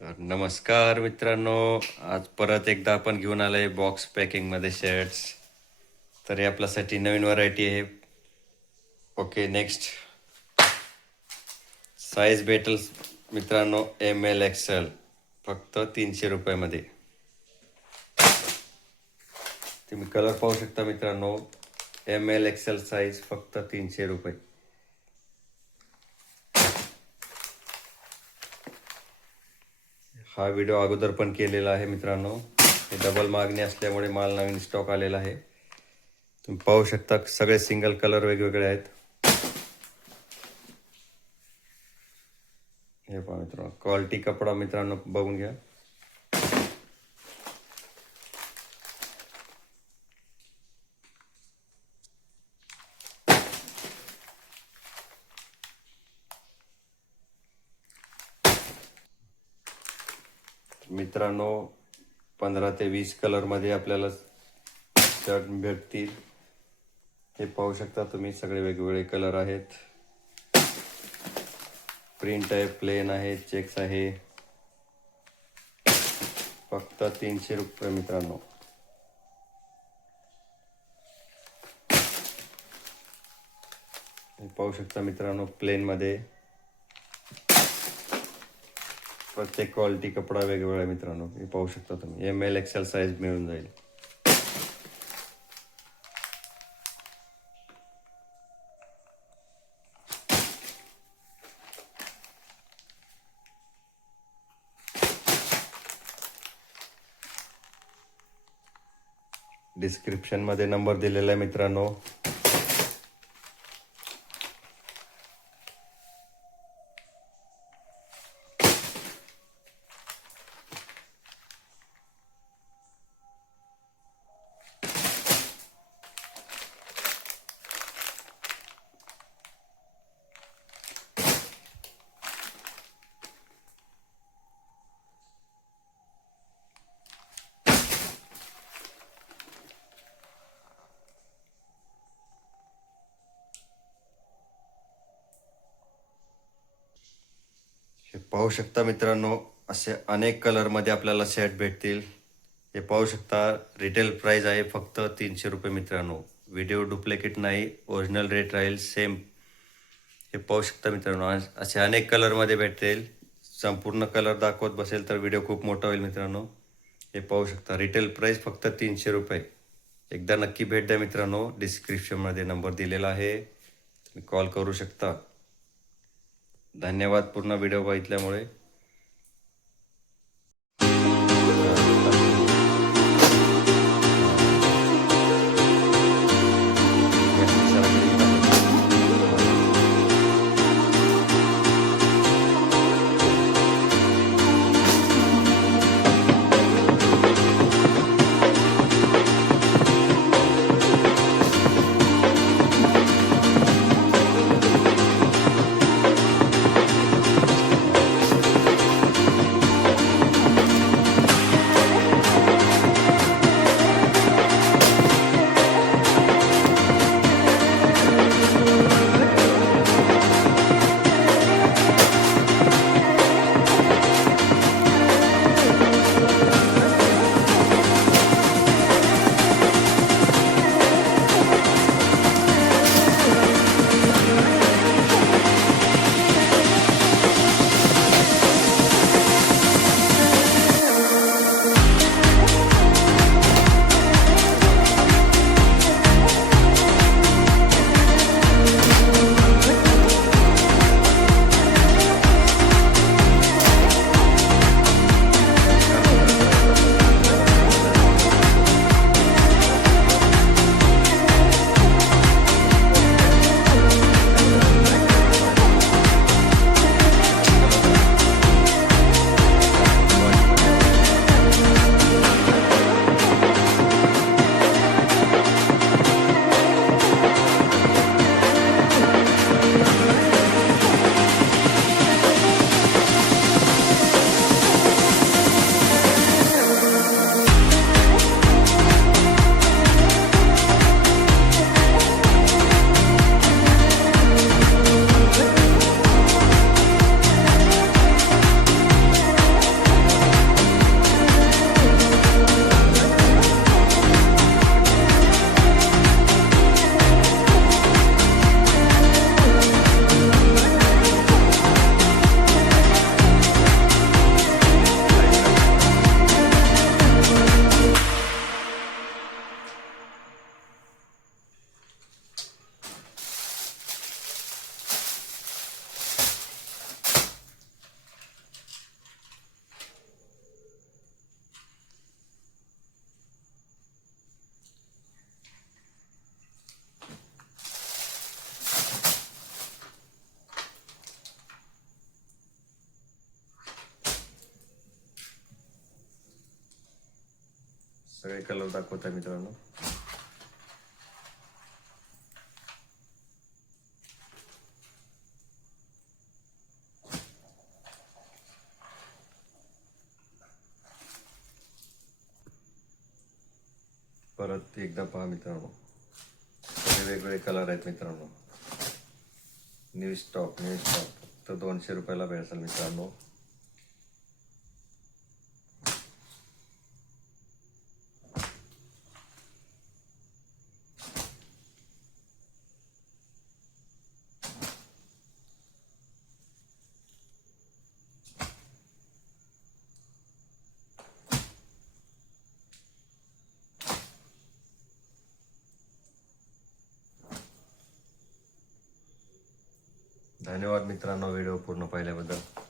तर नमस्कार मित्रांनो, आज परत एकदा आपण घेऊन आलोय बॉक्स पॅकिंगमध्ये शर्ट्स. तर हे आपल्यासाठी नवीन व्हरायटी आहे. ओके, नेक्स्ट साईज भेटेल मित्रांनो ML XL, फक्त 300 रुपयामध्ये. तुम्ही कलर पाहू शकता मित्रांनो. ML XL साईज फक्त 300 रुपये. हा व्हिडिओ अगोदर पण केलेला आहे मित्रांनो. हे डबल मागणी असल्यामुळे माल नवीन स्टॉक आलेला आहे. तुम्ही पाहू शकता सगळे सिंगल कलर वेगवेगळे आहेत. हे पहा मित्रांनो, क्वालिटी कपडा मित्रांनो बघून घ्या. मित्रांनो 15 ते 20 कलरमध्ये आपल्याला शर्ट भेटतील. हे पाहू शकता तुम्ही, सगळे वेगवेगळे कलर आहेत. प्रिंट आहे, प्लेन आहे, चेक्स आहे. फक्त 300 रुपये मित्रांनो. हे पाहू शकता मित्रांनो, प्लेन मध्ये प्रत्येक क्वालिटी कपडा वेगवेगळा आहे मित्रांनो. हे पाहू शकता तुम्ही, ML XL साईज मिळून जाईल. डिस्क्रिप्शन मध्ये नंबर दिलेला आहे मित्रांनो. हे पाहू शकता मित्रांनो, असे अनेक कलरमध्ये आपल्याला शर्ट भेटतील. हे पाहू शकता, रिटेल प्राइस आहे फक्त 300 रुपये मित्रांनो. व्हिडिओ डुप्लिकेट नाही, ओरिजिनल रेट राहील सेम. हे पाहू शकता मित्रांनो, असे अनेक कलरमध्ये भेटतील. संपूर्ण कलर दाखवत बसेल तर व्हिडिओ खूप मोठा होईल मित्रांनो. हे पाहू शकता, रिटेल प्राइस फक्त 300 रुपये. एकदा नक्की भेट द्या मित्रांनो. डिस्क्रिप्शनमध्ये नंबर दिलेला आहे, तुम्ही कॉल करू शकता. धन्यवाद पूर्ण व्हिडिओ बघितल्यामुळे. सगळे कलर दाखवत आहे मित्रांनो. परत एकदा पहा मित्रांनो, सगळे वेगवेगळे कलर आहेत मित्रांनो. न्यू स्टॉक फक्त 200 रुपयाला भेटेल मित्रांनो. धन्यवाद मित्रांनो व्हिडिओ पूर्ण पाहिल्याबद्दल.